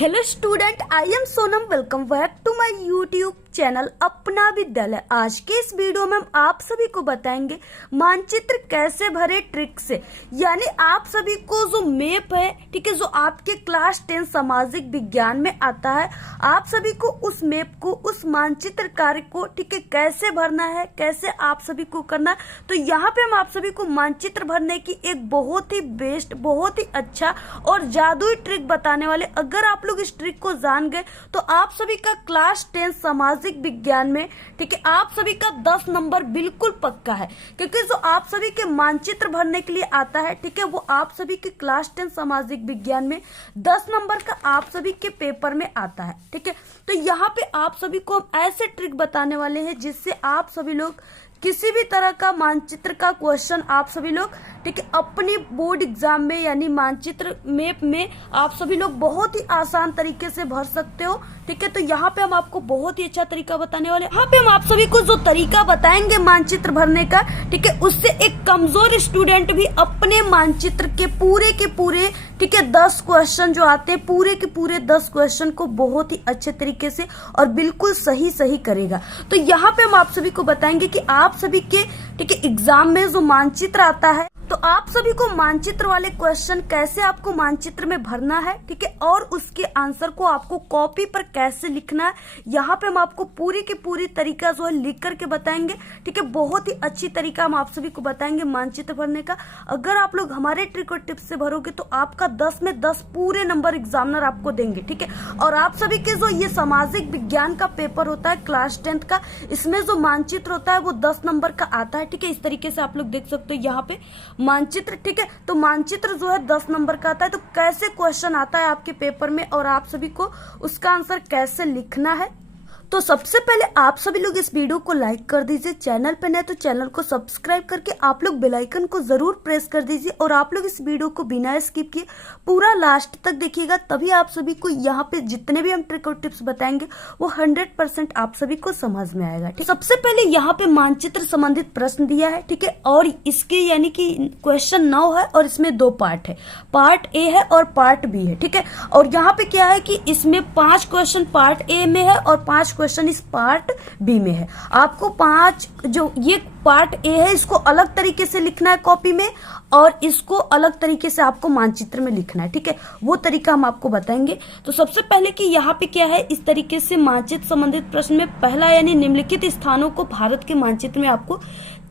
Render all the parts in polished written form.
Hello student, I am Sonam. Welcome back to my YouTube channel Apna Vidyalaya. आज के इस video में हम आप सभी को बताएंगे मानचित्र कैसे भरे ट्रिक से। यानी आप सभी को जो मैप है, ठीक है, जो आपके क्लास 10 सामाजिक विज्ञान में आता है, आप सभी को उस मैप को, उस मानचित्र कार्य को, ठीक है, कैसे भरना है, कैसे आप सभी को करना है। तो यहाँ पे हम आप सभी को मानचित्र भरने की एक बहुत ही बेस्ट, बहुत ही अच्छा और जादुई ट्रिक बताने वाले। अगर आप लोग इस ट्रिक को जान गए तो आप सभी का क्लास 10 सामाजिक विज्ञान में, ठीक है, आप सभी का 10 नंबर बिल्कुल पक्का है। क्योंकि जो आप सभी के मानचित्र भरने के लिए आता है, ठीक है, वो आप सभी के क्लास 10 सामाजिक विज्ञान में 10 नंबर का आप सभी के पेपर में आता है। ठीक है, तो यहाँ पे आप सभी को हम ऐसे ट्रिक बताने वाले हैं जिससे आप सभी लोग किसी भी तरह का मानचित्र का क्वेश्चन आप सभी लोग, ठीक है, अपनी बोर्ड एग्जाम में यानी मानचित्र मैप में आप सभी लोग बहुत ही आसान तरीके से भर सकते हो। ठीक है, तो यहाँ पे हम आपको बहुत ही अच्छा तरीका बताने वाले हैं। यहाँ पे हम आप सभी को जो तरीका बताएंगे मानचित्र भरने का, ठीक है, उससे एक कमजोर स्टूडेंट भी अपने मानचित्र के पूरे, ठीक है, 10 क्वेश्चन जो आते हैं, पूरे के पूरे 10 क्वेश्चन को बहुत ही अच्छे तरीके से और बिल्कुल सही करेगा। तो यहाँ पे हम आप सभी को बताएंगे कि आप सभी के, ठीक है, एग्जाम में जो मानचित्र आता है, तो आप सभी को मानचित्र वाले क्वेश्चन कैसे आपको मानचित्र में भरना है, ठीक है, और उसके आंसर को आपको कॉपी पर कैसे लिखना है, यहाँ पे हम आपको पूरी की पूरी तरीका जो है लिख करके बताएंगे। ठीक है, बहुत ही अच्छी तरीका हम आप सभी को बताएंगे मानचित्र भरने का। अगर आप लोग हमारे ट्रिक और टिप्स से भरोगे तो आपका 10 में 10 पूरे नंबर एग्जामिनर आपको देंगे। ठीक है, और आप सभी के जो ये सामाजिक विज्ञान का पेपर होता है क्लास 10 का, इसमें जो मानचित्र होता है वो 10 नंबर का आता है। ठीक है, इस तरीके से आप लोग देख सकते हो यहाँ पे मानचित्र। ठीक है, तो मानचित्र जो है 10 नंबर का आता है। तो कैसे क्वेश्चन आता है आपके पेपर में और आप सभी को उसका आंसर कैसे लिखना है, तो सबसे पहले आप सभी लोग इस वीडियो को लाइक कर दीजिए। चैनल पे नए तो चैनल को सब्सक्राइब करके आप लोग बेल आइकन को जरूर प्रेस कर दीजिए और आप लोग इस वीडियो को बिना स्किप किए पूरा लास्ट तक देखिएगा। तभी आप सभी को यहाँ पे जितने भी हम ट्रिक और टिप्स बताएंगे वो 100% आप सभी को समझ में आएगा। ठीक, सबसे पहले यहाँ पे मानचित्र संबंधित प्रश्न दिया है। ठीक है, और इसके यानी कि क्वेश्चन 9 है और इसमें 2 पार्ट है, पार्ट ए है और पार्ट बी है। ठीक है, और यहाँ पे क्या है कि इसमें 5 क्वेश्चन पार्ट ए में है और 5 क्वेश्चन इस पार्ट बी में है। आपको 5 जो ये पार्ट ए है इसको अलग तरीके से लिखना है कॉपी में और इसको अलग तरीके से आपको मानचित्र में लिखना है। ठीक है, वो तरीका हम आपको बताएंगे। तो सबसे पहले कि यहाँ पे क्या है, इस तरीके से मानचित्र संबंधित प्रश्न में पहला यानी निम्नलिखित स्थानों को भारत के मानचित्र में आपको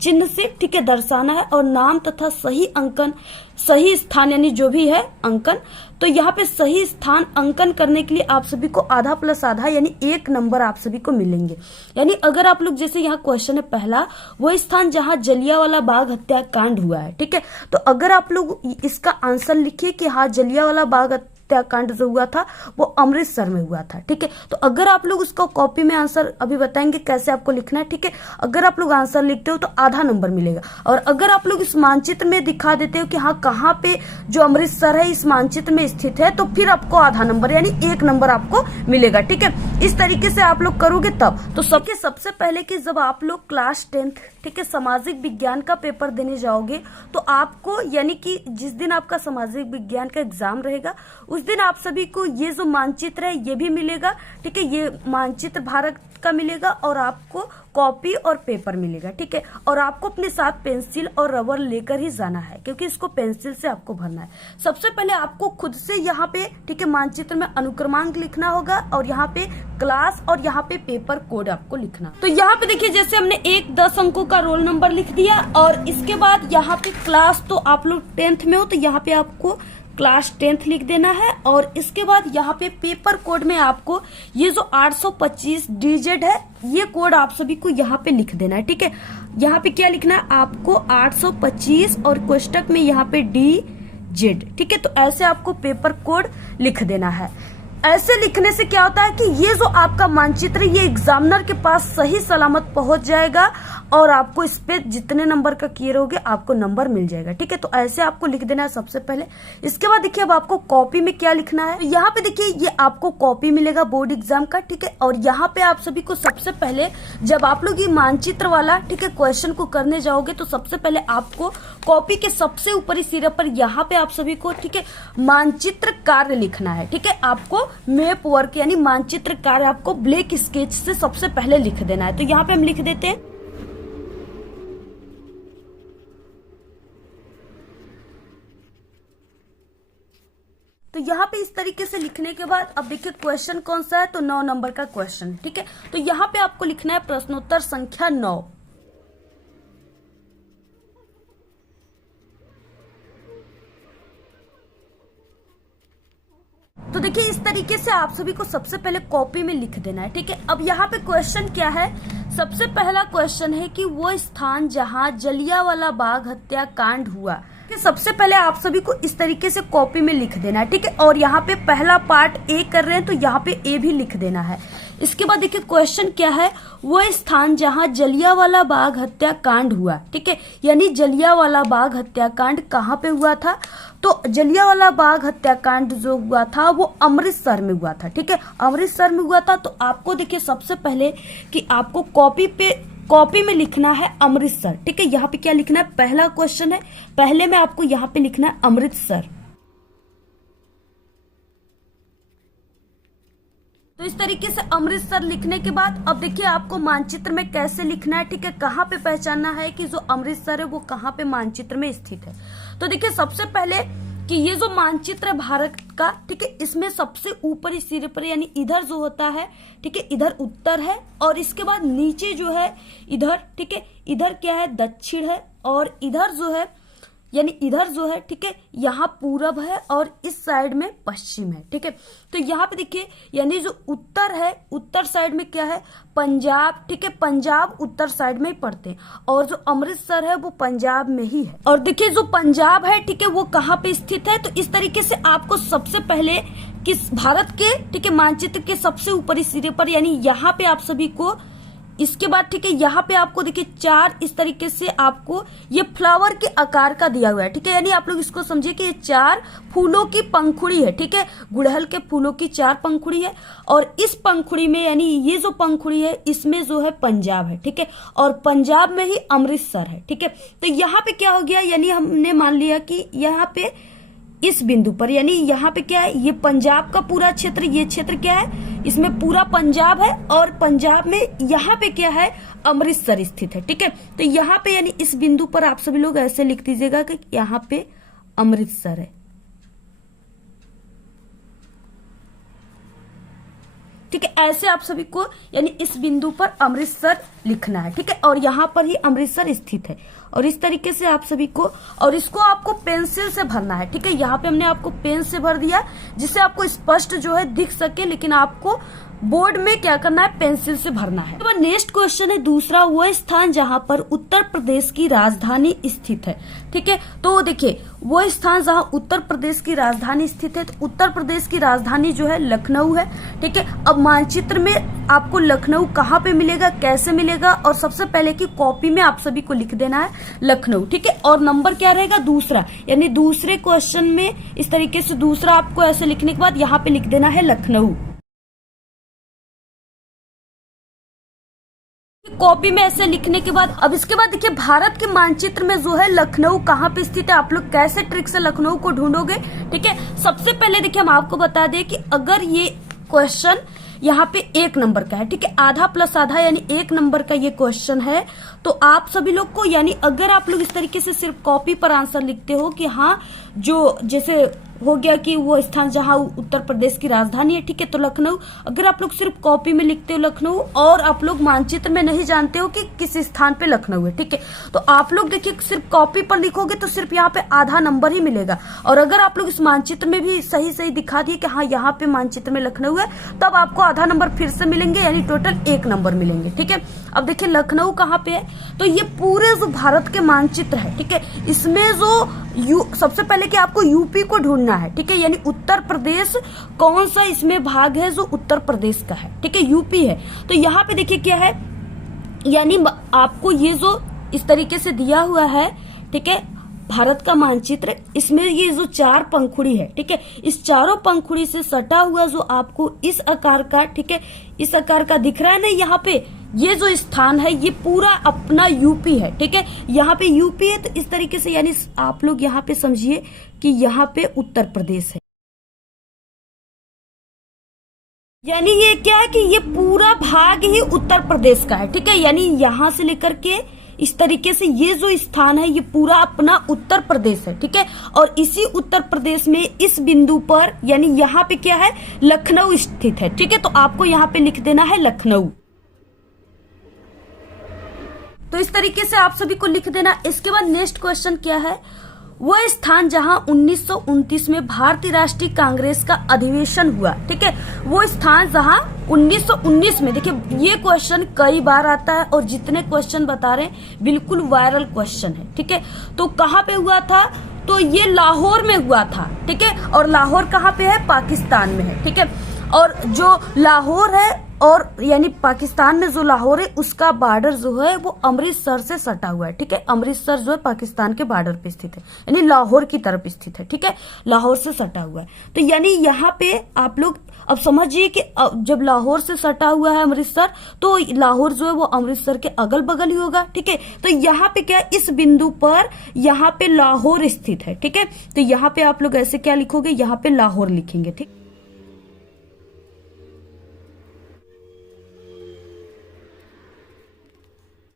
चिन्ह से, ठीक है, दर्शाना है और नाम तथा सही अंकन, सही स्थान यानी जो भी है अंकन। तो यहाँ पे सही स्थान अंकन करने के लिए आप सभी को आधा प्लस आधा यानी 1 नंबर आप सभी को मिलेंगे। यानी अगर आप लोग जैसे यहाँ क्वेश्चन है पहला, वो स्थान जहाँ जलियांवाला बाग हत्याकांड हुआ है। ठीक है, तो अगर आप लोग इसका आंसर लिखिए कि हाँ जलियांवाला बाग हत्याकांड जो हुआ था वो अमृतसर में हुआ था। ठीक है, तो अगर आप लोग उसको कॉपी में आंसर अभी बताएंगे कैसे आपको लिखना है। ठीक है, अगर आप लोग आंसर लिखते हो तो आधा नंबर मिलेगा और अगर आप लोग इस मानचित्र में दिखा देते हो कि हाँ कहाँ पे जो अमृतसर है इस मानचित्र में स्थित है, तो फिर आपको आधा नंबर यानी 1 नंबर आपको मिलेगा। ठीक है, इस तरीके से आप लोग करोगे तब। तो सबसे पहले कि जब आप लोग क्लास 10, ठीक है, सामाजिक विज्ञान का पेपर देने जाओगे तो आपको यानी कि जिस दिन आपका सामाजिक विज्ञान का एग्जाम रहेगा उस दिन आप सभी को ये जो मानचित्र है ये भी मिलेगा। ठीक है, ये मानचित्र भारत का मिलेगा और आपको कॉपी और पेपर मिलेगा। ठीक है, और आपको अपने साथ पेंसिल और रबर लेकर ही जाना है क्योंकि इसको पेंसिल से आपको भरना है। सबसे पहले आपको खुद से यहाँ पे, ठीक है, मानचित्र में अनुक्रमांक लिखना होगा और यहाँ पे क्लास और यहाँ पे पेपर कोड आपको लिखना। तो यहाँ पे देखिए जैसे हमने 10 अंकों का रोल नंबर लिख दिया और इसके बाद यहाँ पे क्लास, तो आप लोग 10th में हो तो यहाँ पे आपको क्लास 10th लिख देना है और इसके बाद यहाँ पे पेपर कोड में आपको ये जो 825 डिजिट है ये कोड आप सभी को यहाँ पे लिख देना है। ठीक है, यहाँ पे क्या लिखना है आपको 825 और कोष्टक में यहाँ पे DZ। ठीक है, तो ऐसे आपको पेपर कोड लिख देना है। ऐसे लिखने से क्या होता है कि ये जो आपका मानचित्र ये एग्जामिनर के पास सही सलामत पहुंच जाएगा और आपको इस पे जितने नंबर का किए रहोगे आपको नंबर मिल जाएगा। ठीक है, तो ऐसे आपको लिख देना है सबसे पहले। इसके बाद देखिए अब आपको कॉपी में क्या लिखना है। तो यहाँ पे देखिए ये आपको कॉपी मिलेगा बोर्ड एग्जाम का। ठीक है, और यहाँ पे आप सभी को सबसे पहले जब आप लोग ये मानचित्र वाला ठीक है क्वेश्चन को करने जाओगे तो सबसे पहले आपको कॉपी के सबसे ऊपरी सिरे पर यहाँ पे आप सभी को ठीक है मानचित्र कार्य लिखना है। ठीक है, आपको मैप वर्क यानी मानचित्र कार्य आपको ब्लैक स्केच से सबसे पहले लिख देना है। तो यहाँ पे हम लिख देते हैं। तो यहाँ पे इस तरीके से लिखने के बाद अब देखिए क्वेश्चन कौन सा है, तो 9 नंबर का क्वेश्चन। ठीक है, तो यहाँ पे आपको लिखना है प्रश्नोत्तर संख्या 9। तो देखिए इस तरीके से आप सभी को सबसे पहले कॉपी में लिख देना है। ठीक है, अब यहाँ पे क्वेश्चन क्या है, सबसे पहला क्वेश्चन है कि वो स्थान जहां जलियांवाला बाग हत्याकांड हुआ। सबसे पहले आप सभी को इस तरीके से कॉपी में लिख देना है। ठीक है, और यहाँ पे पहला पार्ट ए कर रहे हैं तो यहाँ पे ए भी लिख देना है। इसके बाद देखिए क्वेश्चन क्या है, वो स्थान जहां जलियांवाला बाग हत्याकांड हुआ। ठीक है, यानी जलियांवाला बाग हत्याकांड कहाँ पे हुआ था, तो जलियांवाला बाग हत्याकांड जो हुआ था वो अमृतसर में हुआ था। ठीक है, अमृतसर में हुआ था। तो आपको देखिए सबसे पहले कि आपको कॉपी में लिखना है अमृतसर। ठीक है, यहाँ पे क्या लिखना है, पहला क्वेश्चन है, पहले में आपको यहाँ पे लिखना है अमृतसर। तो इस तरीके से अमृतसर लिखने के बाद अब देखिए आपको मानचित्र में कैसे लिखना है। ठीक है, कहाँ पे पहचानना है कि जो अमृतसर है वो कहाँ पे मानचित्र में स्थित है। तो देखिए सबसे पहले कि ये जो मानचित्र है भारत का, ठीक है, इसमें सबसे ऊपरी सिरे पर यानी इधर जो होता है, ठीक है, इधर उत्तर है, और इसके बाद नीचे जो है इधर, ठीक है, इधर क्या है, दक्षिण है, और इधर जो है यानी इधर जो है, ठीक है, यहाँ पूरब है, और इस साइड में पश्चिम है। ठीक है, तो यहाँ पे देखिए यानी जो उत्तर है, उत्तर साइड में क्या है, पंजाब। ठीक है, पंजाब उत्तर साइड में ही पड़ते हैं, और जो अमृतसर है वो पंजाब में ही है। और देखिए जो पंजाब है, ठीक है, वो कहाँ पे स्थित है। तो इस तरीके से आपको सबसे पहले किस भारत के ठीक है मानचित्र के सबसे ऊपरी सिरे पर यानी यहाँ पे आप सभी को, इसके बाद ठीक है यहाँ पे आपको देखिए 4 इस तरीके से आपको ये फ्लावर के आकार का दिया हुआ है। ठीक है, यानी आप लोग इसको समझिए कि ये 4 फूलों की पंखुड़ी है। ठीक है, गुड़हल के फूलों की 4 पंखुड़ी है, और इस पंखुड़ी में यानी ये जो पंखुड़ी है इसमें जो है पंजाब है। ठीक है, और पंजाब में ही अमृतसर है। ठीक है, तो यहाँ पे क्या हो गया, यानी हमने मान लिया कि यहाँ पे इस बिंदु पर यानी यहाँ पे क्या है, ये पंजाब का पूरा क्षेत्र, ये क्षेत्र क्या है, इसमें पूरा पंजाब है, और पंजाब में यहाँ पे क्या है, अमृतसर स्थित है। ठीक है, तो यहाँ पे यानी इस बिंदु पर आप सभी लोग ऐसे लिख दीजिएगा कि यहाँ पे अमृतसर है। ठीक है, ऐसे आप सभी को यानी इस बिंदु पर अमृतसर लिखना है। ठीक है, और यहाँ पर ही अमृतसर स्थित है, और इस तरीके से आप सभी को, और इसको आपको पेंसिल से भरना है। ठीक है, यहाँ पे हमने आपको पेन से भर दिया जिससे आपको स्पष्ट जो है दिख सके, लेकिन आपको बोर्ड में क्या करना है, पेंसिल से भरना है। तो नेक्स्ट क्वेश्चन है दूसरा, वो स्थान जहां पर उत्तर प्रदेश की राजधानी स्थित है। ठीक है, तो देखिए वो स्थान जहां उत्तर प्रदेश की राजधानी स्थित है, तो उत्तर प्रदेश की राजधानी जो है लखनऊ है। ठीक है, अब मानचित्र में आपको लखनऊ कहाँ पे मिलेगा, कैसे मिलेगा, और सबसे पहले की कॉपी में आप सभी को लिख देना है लखनऊ। ठीक है, और नंबर क्या रहेगा, दूसरा, यानी दूसरे क्वेश्चन में इस तरीके से दूसरा आपको ऐसे लिखने के बाद यहाँ पे लिख देना है लखनऊ। कॉपी में ऐसे लिखने के बाद अब इसके बाद देखिए भारत के मानचित्र में जो है लखनऊ कहाँ पे स्थित है, आप लोग कैसे ट्रिक से लखनऊ को ढूंढोगे। ठीक है, सबसे पहले देखिए हम आपको बता दें कि अगर ये क्वेश्चन यहाँ पे 1 नंबर का है, ठीक है, आधा प्लस आधा यानी 1 नंबर का ये क्वेश्चन है, तो आप सभी लोग को यानी अगर आप लोग इस तरीके से सिर्फ कॉपी पर आंसर लिखते हो कि हाँ जो जैसे हो गया कि वो स्थान जहां उत्तर प्रदेश की राजधानी है, ठीक है, तो लखनऊ, अगर आप लोग सिर्फ कॉपी में लिखते हो लखनऊ और आप लोग मानचित्र में नहीं जानते हो कि किस स्थान पे लखनऊ है, ठीक है, तो आप लोग देखिए सिर्फ कॉपी पर लिखोगे तो सिर्फ यहाँ पे आधा नंबर ही मिलेगा, और अगर आप लोग इस मानचित्र में भी सही सही दिखा दिए कि हाँ यहाँ पे मानचित्र में लखनऊ है, तब आपको आधा नंबर फिर से मिलेंगे, यानी टोटल 1 नंबर मिलेंगे। ठीक है, अब देखिए लखनऊ कहाँ पे है, तो ये पूरे जो भारत के मानचित्र है, ठीक है, इसमें जो सबसे पहले कि आपको यूपी को ढूंढना है, ठीक है, यानी उत्तर प्रदेश कौन सा इसमें भाग है जो उत्तर प्रदेश का है, ठीक है, यूपी है, तो यहाँ पे देखिए क्या है, यानी आपको ये जो इस तरीके से दिया हुआ है, ठीक है, भारत का मानचित्र, इसमें ये जो 4 पंखुड़ी है, ठीक है, इस चारों पंखुड़ी से सटा हुआ जो आपको इस आकार का, ठीक है, इस आकार का दिख रहा है ना, यहाँ पे ये जो स्थान है ये पूरा अपना यूपी है, ठीक है, यहाँ पे यूपी है। तो इस तरीके से यानी आप लोग यहाँ पे समझिए कि यहाँ पे उत्तर प्रदेश है, यानी ये क्या है कि ये पूरा भाग ही उत्तर प्रदेश का है, ठीक है, यानी यहां से लेकर के इस तरीके से ये जो स्थान है ये पूरा अपना उत्तर प्रदेश है, ठीक है। और इसी उत्तर प्रदेश में इस बिंदु पर यानी यहाँ पे क्या है, लखनऊ स्थित है, ठीक है। तो आपको यहाँ पे लिख देना है लखनऊ। तो इस तरीके से आप सभी को लिख देना। इसके बाद नेक्स्ट क्वेश्चन क्या है, वह स्थान जहां 1929 में भारतीय राष्ट्रीय कांग्रेस का अधिवेशन हुआ, ठीक है, वो स्थान जहां 1919 में, देखिए ये क्वेश्चन कई बार आता है और जितने क्वेश्चन बता रहे हैं बिल्कुल वायरल क्वेश्चन है, ठीक है। तो कहाँ पे हुआ था, तो ये लाहौर में हुआ था, ठीक है। और लाहौर कहाँ पे है, पाकिस्तान में है, ठीक है। और जो लाहौर है और यानी पाकिस्तान में जो लाहौर है उसका बॉर्डर जो है वो अमृतसर से सटा हुआ है, ठीक है। अमृतसर जो है पाकिस्तान के बॉर्डर पे स्थित है, यानी लाहौर की तरफ स्थित है, ठीक है, लाहौर से सटा हुआ है। तो यानी यहाँ पे आप लोग अब समझिए कि जब लाहौर से सटा हुआ है अमृतसर, तो लाहौर जो है वो अमृतसर के अगल बगल ही होगा, ठीक है। तो यहाँ पे क्या, इस बिंदु पर यहाँ पे लाहौर स्थित है, ठीक है। तो यहाँ पे आप लोग ऐसे क्या लिखोगे, यहाँ पे लाहौर लिखेंगे, ठीक।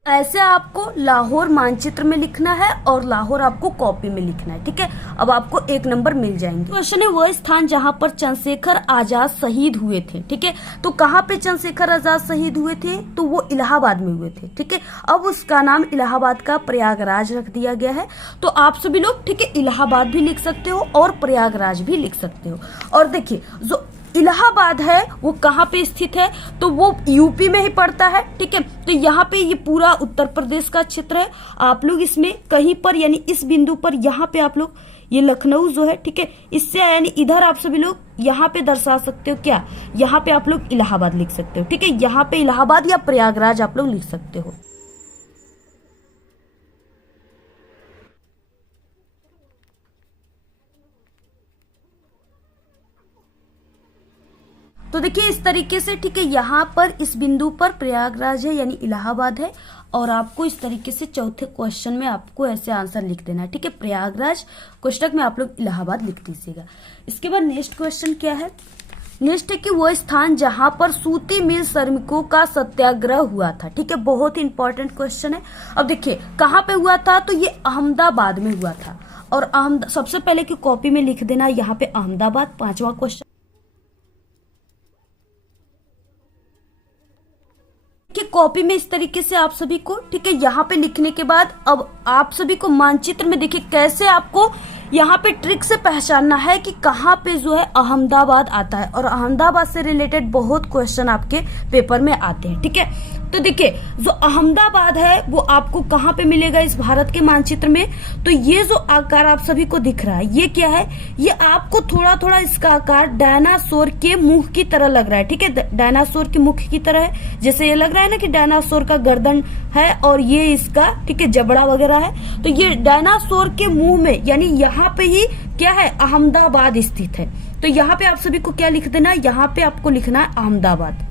ऐसे आपको लाहौर मानचित्र में लिखना है और लाहौर आपको कॉपी में लिखना है, ठीक है। अब आपको 1 नंबर मिल जाएंगे। क्वेश्चन है, वह स्थान जहां पर चंद्रशेखर आजाद शहीद हुए थे, ठीक है। तो कहाँ पे चंद्रशेखर आजाद शहीद हुए थे, तो वो इलाहाबाद में हुए थे, ठीक है। अब उसका नाम इलाहाबाद का प्रयागराज रख दिया गया है। तो आप सभी लोग, ठीक है, इलाहाबाद भी लिख सकते हो और प्रयागराज भी लिख सकते हो। और देखिए जो इलाहाबाद है वो कहाँ पे स्थित है, तो वो यूपी में ही पड़ता है, ठीक है। तो यहाँ पे ये पूरा उत्तर प्रदेश का क्षेत्र है। आप लोग इसमें कहीं पर यानी इस बिंदु पर यहाँ पे आप लोग ये लखनऊ जो है, ठीक है, इससे यानी इधर आप सभी लोग यहाँ पे दर्शा सकते हो क्या, यहाँ पे आप लोग इलाहाबाद लिख सकते हो, ठीक है। यहाँ पे इलाहाबाद या प्रयागराज आप लोग लिख सकते हो। तो देखिए इस तरीके से, ठीक है, यहाँ पर इस बिंदु पर प्रयागराज है यानी इलाहाबाद है। और आपको इस तरीके से चौथे क्वेश्चन में आपको ऐसे आंसर लिख देना है, ठीक है, प्रयागराज, कोष्टक में आप लोग इलाहाबाद लिख दीजिएगा। इसके बाद नेक्स्ट क्वेश्चन क्या है, नेक्स्ट है कि वो स्थान जहां पर सूती मिल श्रमिकों का सत्याग्रह हुआ था, ठीक है, बहुत ही इंपॉर्टेंट क्वेश्चन है। अब देखिए कहाँ पे हुआ था, तो ये अहमदाबाद में हुआ था। और सबसे पहले की कॉपी में लिख देना यहाँ पे अहमदाबाद, 5वां क्वेश्चन कि कॉपी में इस तरीके से आप सभी को, ठीक है, यहाँ पे लिखने के बाद अब आप सभी को मानचित्र में देखिए कैसे आपको यहाँ पे ट्रिक से पहचानना है कि कहाँ पे जो है अहमदाबाद आता है। और अहमदाबाद से रिलेटेड बहुत क्वेश्चन आपके पेपर में आते हैं, ठीक है। तो देखिए जो अहमदाबाद है वो आपको कहाँ पे मिलेगा इस भारत के मानचित्र में, तो ये जो आकार आप सभी को दिख रहा है ये क्या है, ये आपको थोड़ा थोड़ा इसका आकार डायनासोर के मुख की तरह लग रहा है, ठीक है, डायनासोर के मुख की तरह है। जैसे ये लग रहा है ना कि डायनासोर का गर्दन है और ये इसका, ठीक है, जबड़ा वगैरह है। तो ये डायनासोर के मुंह में यानी यहाँ पे ही क्या है, अहमदाबाद स्थित है। तो यहाँ पे आप सभी को क्या लिख देना, यहाँ पे आपको लिखना है अहमदाबाद।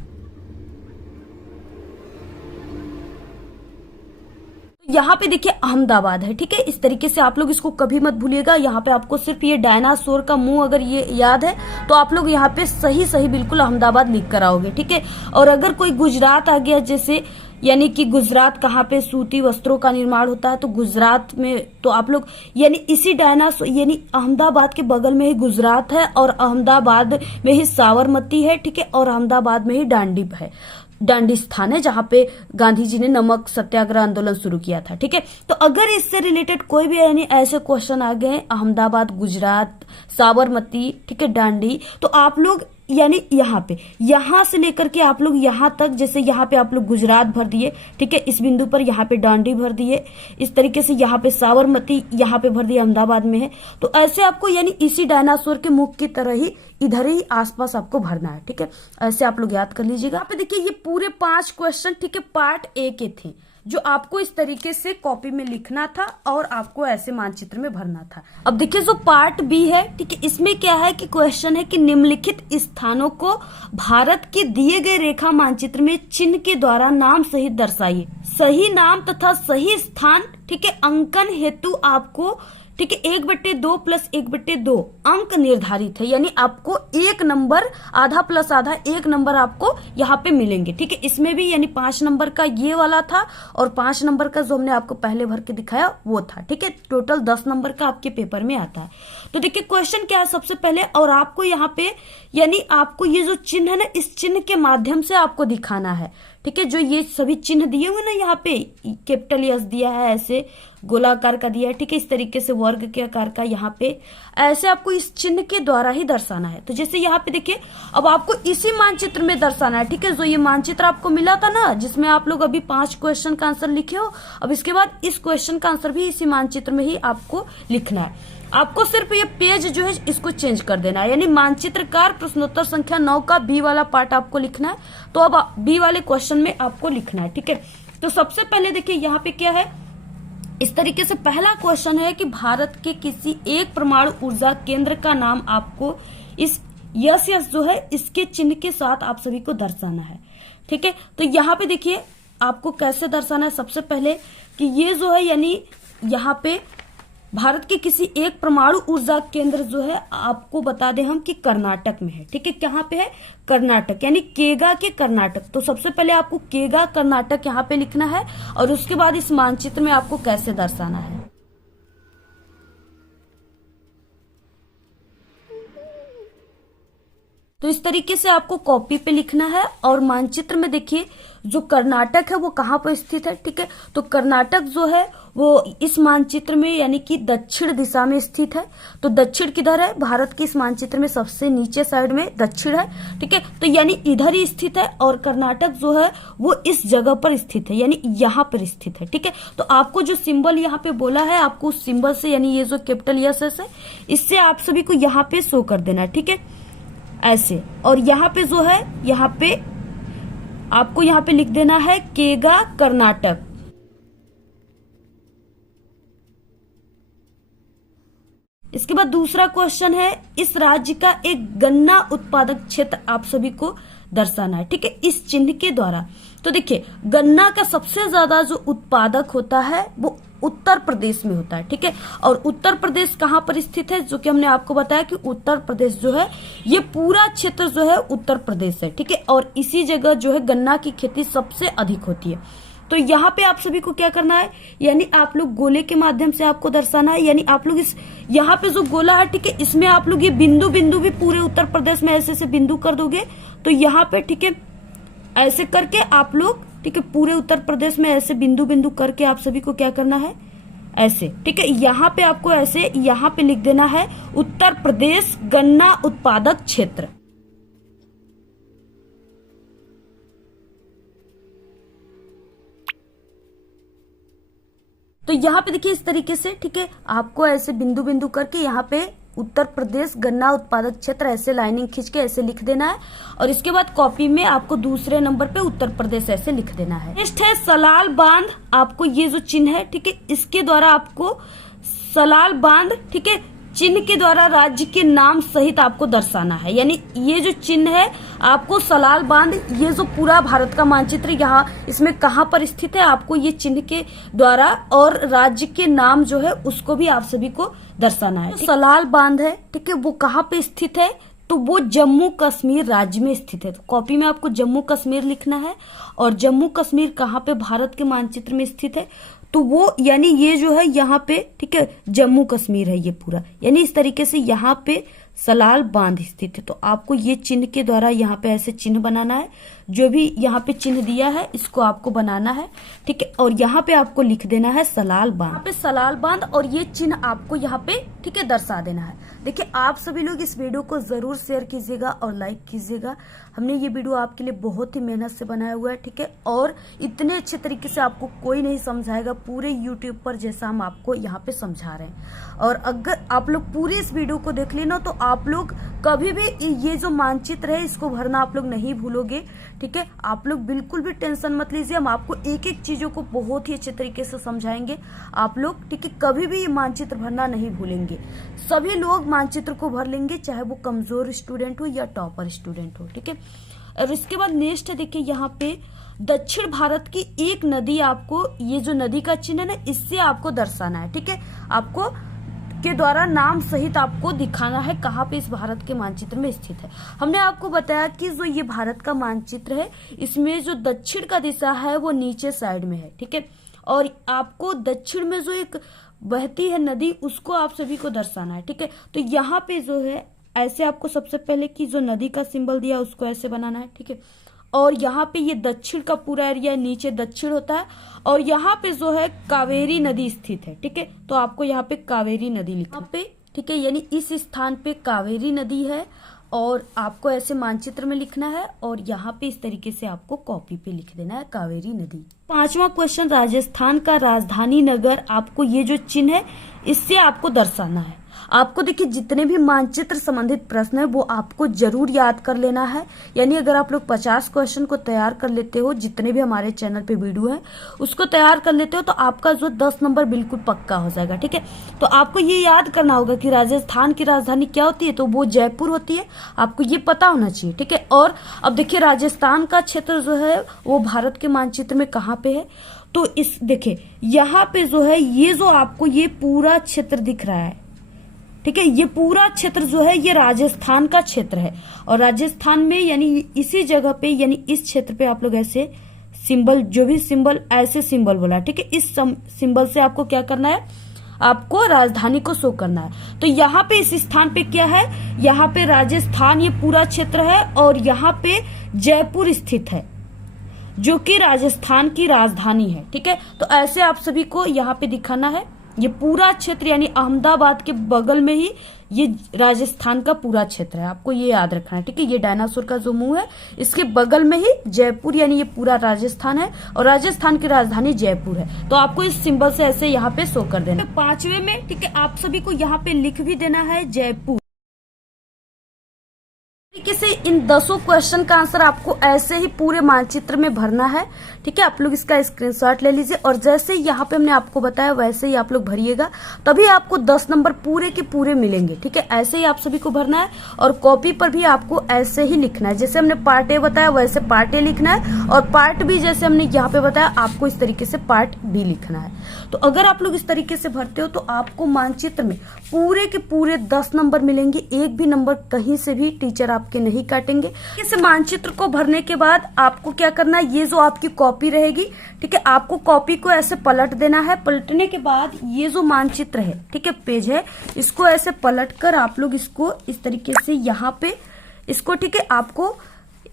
यहाँ पे देखिए अहमदाबाद है, ठीक है। इस तरीके से आप लोग इसको कभी मत भूलिएगा। यहाँ पे आपको सिर्फ ये डायनासोर का मुंह अगर ये याद है तो आप लोग यहाँ पे सही सही बिल्कुल अहमदाबाद लिख कर आओगे, ठीक है। और अगर कोई गुजरात आ गया, जैसे यानी कि गुजरात कहाँ पे सूती वस्त्रों का निर्माण होता है, तो गुजरात में तो आप लोग यानी इसी डायनासोर यानी अहमदाबाद के बगल में ही गुजरात है और अहमदाबाद में ही साबरमती है, ठीक है, और अहमदाबाद में ही डांडी है, डांडी स्थान है जहां पे गांधी जी ने नमक सत्याग्रह आंदोलन शुरू किया था, ठीक है। तो अगर इससे रिलेटेड कोई भी यानी ऐसे क्वेश्चन आ गए अहमदाबाद, गुजरात, साबरमती, ठीक है, डांडी, तो आप लोग यानी यहाँ से लेकर के आप लोग यहाँ तक, जैसे यहाँ पे आप लोग गुजरात भर दिए, ठीक है, इस बिंदु पर यहाँ पे डांडी भर दिए, इस तरीके से यहाँ पे साबरमती यहाँ पे भर दिया, अहमदाबाद में है। तो ऐसे आपको यानी इसी डायनासोर के मुख की तरह ही इधर ही आसपास आपको भरना है, ठीक है। ऐसे आप लोग याद कर लीजिएगा। यहाँ पे देखिए ये पूरे 5 क्वेश्चन, ठीक है, पार्ट ए के थे, जो आपको इस तरीके से कॉपी में लिखना था और आपको ऐसे मानचित्र में भरना था। अब देखिए जो पार्ट बी है, ठीक है, इसमें क्या है कि क्वेश्चन है कि निम्नलिखित स्थानों को भारत के दिए गए रेखा मानचित्र में चिन्ह के द्वारा नाम सहित दर्शाइए। सही नाम तथा सही स्थान, ठीक है, अंकन हेतु आपको, ठीक है, 1/2 + 1/2 अंक निर्धारित है, यानी आपको 1 नंबर, आधा प्लस आधा 1 नंबर आपको यहाँ पे मिलेंगे, ठीक है। इसमें भी यानी 5 नंबर का ये वाला था और 5 नंबर का जो हमने आपको पहले भर के दिखाया वो था, ठीक है। टोटल 10 नंबर का आपके पेपर में आता है। तो देखिए क्वेश्चन क्या है सबसे पहले, और आपको यहाँ पे यानी आपको ये जो चिन्ह है ना, इस चिन्ह के माध्यम से आपको दिखाना है, ठीक है। जो ये सभी चिन्ह दिए हुए ना, यहाँ पे कैपिटल एस दिया है, ऐसे गोलाकार का दिया है, ठीक है, इस तरीके से वर्ग के आकार का, यहाँ पे ऐसे आपको इस चिन्ह के द्वारा ही दर्शाना है। तो जैसे यहाँ पे देखिए, अब आपको इसी मानचित्र में दर्शाना है, ठीक है। जो ये मानचित्र आपको मिला था ना, जिसमें आप लोग अभी 5 क्वेश्चन का आंसर लिखे हो, अब इसके बाद इस क्वेश्चन का आंसर भी इसी मानचित्र में ही आपको लिखना है। आपको सिर्फ ये पेज जो है इसको चेंज कर देना है, यानी मानचित्रकार प्रश्नोत्तर संख्या 9 का बी वाला पार्ट आपको लिखना है। तो अब बी वाले क्वेश्चन में आपको लिखना है, ठीक है। तो सबसे पहले देखिए यहाँ पे क्या है, इस तरीके से पहला क्वेश्चन है कि भारत के किसी एक परमाणु ऊर्जा केंद्र का नाम आपको इस यस जो है इसके चिन्ह के साथ आप सभी को दर्शाना है, ठीक है। तो यहाँ पे देखिए आपको कैसे दर्शाना है, सबसे पहले कि ये जो है यानी यहाँ पे भारत के किसी एक परमाणु ऊर्जा केंद्र जो है आपको बता दें हम कि कर्नाटक में है, ठीक है। कहाँ पे है? कर्नाटक, यानी केगा के कर्नाटक। तो सबसे पहले आपको केगा कर्नाटक यहाँ पे लिखना है और उसके बाद इस मानचित्र में आपको कैसे दर्शाना है। तो इस तरीके से आपको कॉपी पे लिखना है और मानचित्र में देखिए जो कर्नाटक है वो कहाँ पर स्थित है, ठीक है। तो कर्नाटक जो है वो इस मानचित्र में यानी कि दक्षिण दिशा में स्थित है। तो दक्षिण किधर है? भारत के इस मानचित्र में सबसे नीचे साइड में दक्षिण है, ठीक है। तो यानी इधर ही स्थित है और कर्नाटक जो है वो इस जगह पर स्थित है, यानी यहाँ पर स्थित है, ठीक है। तो आपको जो सिंबल यहाँ पे बोला है, आपको उस सिंबल से यानी ये जो कैपिटल यस है इससे आप सभी को यहाँ पे शो कर देना है, ठीक है, ऐसे। और यहाँ पे जो है यहाँ पे आपको यहाँ पे लिख देना है केगा कर्नाटक। इसके बाद दूसरा क्वेश्चन है, इस राज्य का एक गन्ना उत्पादक क्षेत्र आप सभी को दर्शाना है, ठीक है, इस चिन्ह के द्वारा। तो देखिए गन्ना का सबसे ज्यादा जो उत्पादक होता है वो उत्तर प्रदेश में होता है, ठीक है। और उत्तर प्रदेश कहाँ पर स्थित है? जो कि हमने आपको बताया कि उत्तर प्रदेश जो है ये पूरा क्षेत्र जो है उत्तर प्रदेश है, ठीक है। और इसी जगह जो है गन्ना की खेती सबसे अधिक होती है। तो यहाँ पे आप सभी को क्या करना है, यानी आप लोग गोले के माध्यम से आपको दर्शाना है, यानी आप लोग इस यहाँ पे जो गोला है, ठीक है, इसमें आप लोग ये बिंदु बिंदु भी पूरे उत्तर प्रदेश में ऐसे ऐसे बिंदु कर दोगे। तो यहाँ पे ठीक है ऐसे करके आप लोग, ठीक है, पूरे उत्तर प्रदेश में ऐसे बिंदु बिंदु करके आप सभी को क्या करना है, ऐसे, ठीक है। यहाँ पे आपको ऐसे यहाँ पे लिख देना है उत्तर प्रदेश गन्ना उत्पादक क्षेत्र। तो यहाँ पे देखिए इस तरीके से, ठीक है, आपको ऐसे बिंदु बिंदु करके यहाँ पे उत्तर प्रदेश गन्ना उत्पादक क्षेत्र ऐसे लाइनिंग खींच के ऐसे लिख देना है। और इसके बाद कॉपी में आपको दूसरे नंबर पे उत्तर प्रदेश ऐसे लिख देना है। नेक्स्ट है सलाल बांध। आपको ये जो चिन्ह है, ठीक है, इसके द्वारा आपको सलाल बांध, ठीक है, चिन्ह के द्वारा राज्य के नाम सहित आपको दर्शाना है। यानी ये जो चिन्ह है आपको सलाल बांध, ये जो पूरा भारत का मानचित्र यहाँ इसमें कहाँ पर स्थित है, आपको ये चिन्ह के द्वारा और राज्य के नाम जो है उसको भी आप सभी को दर्शाना है। तो सलाल बांध है, ठीक है, वो कहाँ पे स्थित है? तो वो जम्मू कश्मीर राज्य में स्थित है। तो कॉपी में आपको जम्मू कश्मीर लिखना है। और जम्मू कश्मीर कहाँ पे भारत के मानचित्र में स्थित है? तो वो यानी ये जो है यहाँ पे, ठीक है, जम्मू कश्मीर है ये पूरा, यानी इस तरीके से यहाँ पे सलाल बांध स्थित है। तो आपको ये चिन्ह के द्वारा यहाँ पे ऐसे चिन्ह बनाना है। जो भी यहाँ पे चिन्ह दिया है इसको आपको बनाना है, ठीक है। और यहाँ पे आपको लिख देना है सलाल बांध, यहाँ पे सलाल बांध और ये चिन्ह आपको यहाँ पे, ठीक है, दर्शा देना है। देखिए आप सभी लोग इस वीडियो को जरूर शेयर कीजिएगा और लाइक कीजिएगा। हमने ये वीडियो आपके लिए बहुत ही मेहनत से बनाया हुआ है, ठीक है। और इतने अच्छे तरीके से आपको कोई नहीं समझाएगा पूरे यूट्यूब पर जैसा हम आपको यहाँ पे समझा रहे हैं। और अगर आप लोग पूरी इस वीडियो को देख लेना तो आप लोग कभी भी ये जो मानचित्र है इसको भरना आप लोग नहीं भूलोगे, ठीक है। आप लोग बिल्कुल भी टेंशन मत लीजिए, हम आपको एक एक चीजों को बहुत ही अच्छे तरीके से समझाएंगे आप लोग, ठीक है। कभी भी ये मानचित्र भरना नहीं भूलेंगे। सभी लोग मानचित्र को भर लेंगे, चाहे वो कमजोर स्टूडेंट हो या टॉपर स्टूडेंट हो, ठीक है। और इसके बाद नेक्स्ट है, देखिए यहाँ पे दक्षिण भारत की एक नदी, आपको ये जो नदी का चिन्ह है ना इससे आपको दर्शाना है, ठीक है। आपको के द्वारा नाम सहित आपको दिखाना है कहाँ पे इस भारत के मानचित्र में स्थित है। हमने आपको बताया कि जो ये भारत का मानचित्र है इसमें जो दक्षिण का दिशा है वो नीचे साइड में है, ठीक है। और आपको दक्षिण में जो एक बहती है नदी उसको आप सभी को दर्शाना है, ठीक है। तो यहाँ पे जो है ऐसे आपको सबसे पहले की जो नदी का सिंबल दिया उसको ऐसे बनाना है, ठीक है। और यहाँ पे ये दक्षिण का पूरा एरिया नीचे दक्षिण होता है और यहाँ पे जो है कावेरी नदी स्थित है, ठीक है। तो आपको यहाँ पे कावेरी नदी लिखना पे, ठीक है, यानी इस स्थान पे कावेरी नदी है और आपको ऐसे मानचित्र में लिखना है और यहाँ पे इस तरीके से आपको कॉपी पे लिख देना है कावेरी नदी। 5वां क्वेश्चन, राजस्थान का राजधानी नगर, आपको ये जो चिन्ह है इससे आपको दर्शाना है। आपको देखिए जितने भी मानचित्र संबंधित प्रश्न है वो आपको जरूर याद कर लेना है। यानी अगर आप लोग 50 क्वेश्चन को तैयार कर लेते हो, जितने भी हमारे चैनल पे वीडियो है उसको तैयार कर लेते हो तो आपका जो 10 नंबर बिल्कुल पक्का हो जाएगा, ठीक है। तो आपको ये याद करना होगा कि राजस्थान की राजधानी क्या होती है, तो वो जयपुर होती है, आपको ये पता होना चाहिए, ठीक है। और अब देखिए राजस्थान का क्षेत्र जो है वो भारत के मानचित्र में कहाँ पे है, तो इस देखिए यहाँ पे जो है ये जो आपको ये पूरा क्षेत्र दिख रहा है, ठीक है। ये पूरा क्षेत्र जो है ये राजस्थान का क्षेत्र है और राजस्थान में यानी इसी जगह पे यानी इस क्षेत्र पे आप लोग ऐसे सिंबल, जो भी सिंबल ऐसे सिंबल बोला, ठीक है। इस सिंबल से आपको क्या करना है, आपको राजधानी को शो करना है। तो यहाँ पे इस स्थान पे क्या है, यहाँ पे राजस्थान ये पूरा क्षेत्र है और यहाँ पे जयपुर स्थित है जो कि राजस्थान की राजधानी है, ठीक है। तो ऐसे आप सभी को यहाँ पे दिखाना है। ये पूरा क्षेत्र यानी अहमदाबाद के बगल में ही ये राजस्थान का पूरा क्षेत्र है, आपको ये याद रखना है, ठीक है। ये डायनासोर का जो मुंह है इसके बगल में ही जयपुर यानी ये पूरा राजस्थान है और राजस्थान की राजधानी जयपुर है। तो आपको इस सिंबल से ऐसे यहाँ पे शो कर देना। 5वें में, ठीक है, आप सभी को यहाँ पे लिख भी देना है जयपुर। तरीके से इन 10 क्वेश्चन का आंसर आपको ऐसे ही पूरे मानचित्र में भरना है, ठीक है। आप लोग इसका स्क्रीनशॉट ले लीजिए और जैसे यहाँ पे हमने आपको बताया वैसे ही आप लोग भरिएगा, तभी आपको 10 नंबर पूरे के पूरे मिलेंगे, ठीक है। ऐसे ही आप सभी को भरना है और कॉपी पर भी आपको ऐसे ही लिखना है, जैसे हमने पार्ट ए बताया वैसे पार्ट ए लिखना है और पार्ट बी जैसे हमने यहाँ पे बताया आपको इस तरीके से पार्ट बी लिखना है। तो अगर आप लोग इस तरीके से भरते हो तो आपको मानचित्र में पूरे के पूरे 10 नंबर मिलेंगे, एक भी नंबर कहीं से भी टीचर आपके नहीं काटेंगे। इस मानचित्र को भरने के बाद आपको क्या करना है, ये जो आपकी कॉपी रहेगी, ठीक है, आपको कॉपी को ऐसे पलट देना है। पलटने के बाद ये जो मानचित्र है, ठीक है, पेज है, इसको ऐसे पलट कर आप लोग इसको इस तरीके से यहाँ पे इसको, ठीक है, आपको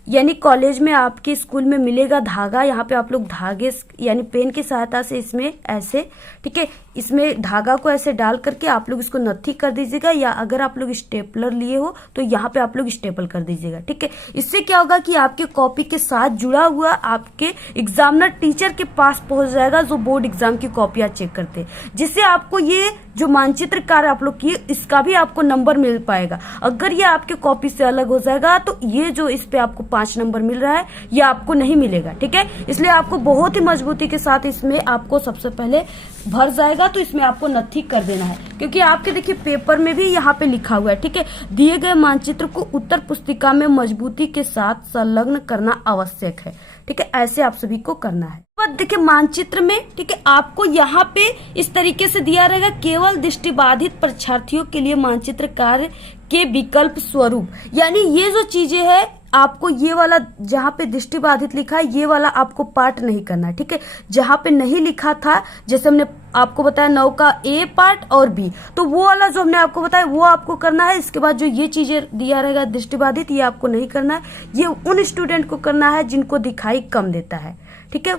यानी कॉलेज में आपके स्कूल में मिलेगा धागा, यहाँ पे आप लोग धागे यानी पेन की सहायता से इसमें ऐसे, ठीक है, इसमें धागा को ऐसे डाल करके आप लोग इसको नत्थी कर दीजिएगा, या अगर आप लोग स्टेपलर लिए हो तो यहाँ पे आप लोग स्टेपल कर दीजिएगा, ठीक है। इससे क्या होगा कि आपके कॉपी के साथ जुड़ा हुआ आपके एग्जामिनर टीचर के पास पहुंच जाएगा जो बोर्ड एग्जाम की कॉपियां चेक करते हैं, जिससे आपको ये जो मानचित्र कार्य आप लोग किए इसका भी आपको नंबर मिल पाएगा। अगर ये आपके कॉपी से अलग हो जाएगा तो ये जो इस पे आपको 5 नंबर मिल रहा है ये आपको नहीं मिलेगा, ठीक है। इसलिए आपको बहुत ही मजबूती के साथ इसमें आपको सबसे पहले भर जाएगा तो इसमें आपको नत्थी कर देना है, क्योंकि आपके देखिए पेपर में भी यहाँ पे लिखा हुआ है, ठीक है, दिए गए मानचित्र को उत्तर पुस्तिका में मजबूती के साथ संलग्न करना आवश्यक है, ठीक है। ऐसे आप सभी को करना है। देखिए मानचित्र में, ठीक है, आपको यहाँ पे इस तरीके से दिया रहेगा, केवल दृष्टिबाधित परीक्षार्थियों के लिए मानचित्र कार्य के विकल्प स्वरूप, यानी ये जो चीजें है आपको ये वाला जहाँ पे दृष्टिबाधित लिखा है ये वाला आपको पार्ट नहीं करना है, ठीक है। जहाँ पे नहीं लिखा था, जैसे हमने आपको बताया 9 का ए पार्ट और बी, तो वो वाला जो हमने आपको बताया वो आपको करना है। इसके बाद जो ये चीजें दिया रहेगा दृष्टिबाधित, ये आपको नहीं करना है, ये उन स्टूडेंट को करना है जिनको दिखाई कम देता है, ठीक है।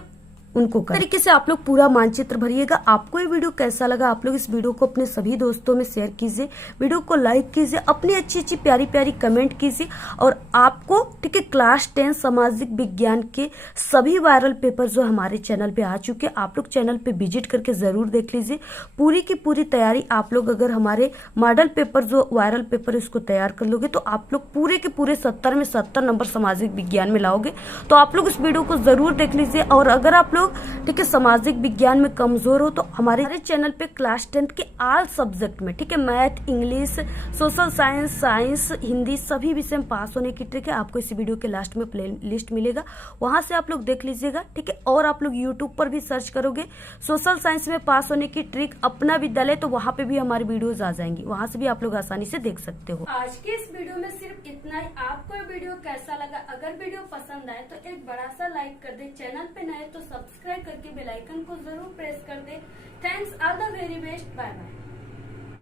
उनको कर तरीके से आप लोग पूरा मानचित्र भरिएगा। आपको ये वीडियो कैसा लगा, आप लोग इस वीडियो को अपने सभी दोस्तों में शेयर कीजिए, वीडियो को लाइक कीजिए, अपनी अच्छी प्यारी प्यारी कमेंट कीजिए। और आपको ठीक है क्लास 10 सामाजिक विज्ञान के सभी वायरल पेपर जो हमारे चैनल पे आ चुके हैं, आप लोग चैनल पे विजिट करके जरूर देख लीजिए। पूरी की पूरी तैयारी आप लोग अगर हमारे मॉडल पेपर जो वायरल पेपर इसको तैयार कर लोगे तो आप लोग पूरे के पूरे 70 में 70 नंबर सामाजिक विज्ञान में लाओगे। तो आप लोग इस वीडियो को जरूर देख लीजिए। और अगर आप लोग ठीक है सामाजिक विज्ञान में कमजोर हो तो हमारे चैनल पे क्लास 10 के ऑल सब्जेक्ट में ठीक है math, English, social science, Hindi सभी विषय में पास होने की ट्रिक है। आपको इस वीडियो के लास्ट में प्ले लिस्ट मिलेगा, वहां से आप लोग देख लीजिएगा। ठीक है, और आप लोग यूट्यूब पर भी सर्च करोगे सोशल साइंस में पास होने की ट्रिक अपना विद्यालय, तो वहां पे भी हमारी वीडियोज आ जाएंगी, वहां से भी आप लोग आसानी से देख सकते हो। आज के इस वीडियो में सिर्फ इतना ही। आपको ये वीडियो कैसा लगा? अगर वीडियो पसंद आए तो एक बड़ा सा लाइक कर दे, चैनल पे नए तो सब्सक्राइब करके बेल आइकन को जरूर प्रेस कर दे। Thanks, all the very best, bye bye.